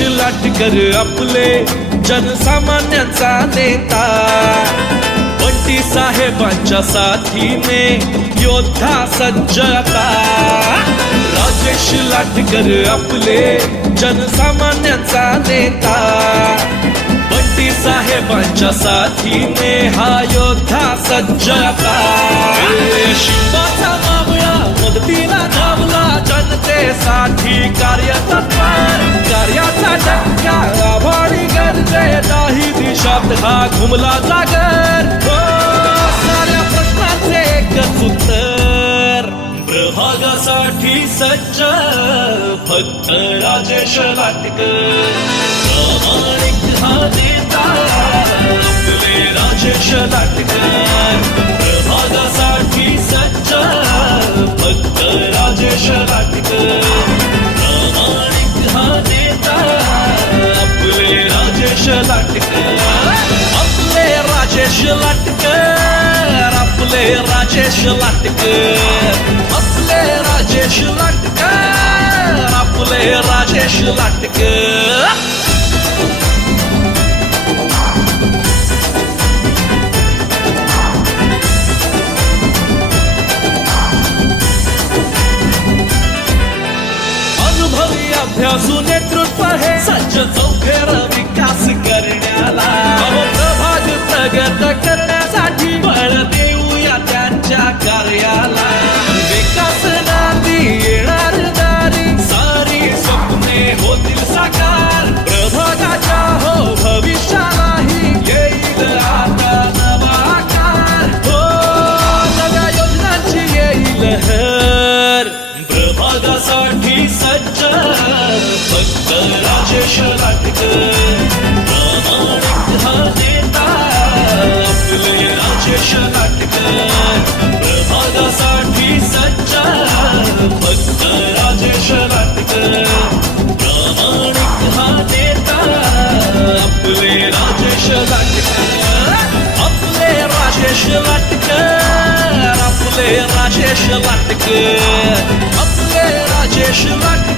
लाटकर आपले जनसामान्यांचा नेता. बंटी साहेबांच्या साथीने योद्धा सज्जता. राजेश लाटकर आपले जनसामान्यांचा नेता. बंटी साहेबांच्या साथीने हा योद्धा सज्जता. शिंबाचा मावळा मदतीला धावला जनतेसाठी दिशात हा घुमला जागर. हो, साऱ्या प्रश्नाचे एकच उत्तर. प्रभागासाठी सज्ज फक्त राजेश लाटकर प्रामाणिक हा नेता आपले राजेश लाटकर प्रभागासाठी सज्ज फक्त राजेश लाटकर प्रामाणिक हा नेता आपले राजेश लाटकर लाटकर आपले राजेश लाटकर. आपले राजेश लाटकर आपले राजेश लाटकर. फक्त राजेश लाटकर प्रामाणिक हा आपले राजेश लाटकर राजेश लाटकर प्रामाणिक हा नेता आपले राजेश लाटकर आपले राजेश आपले राजेश लाटकर आपले राजेश लाटकर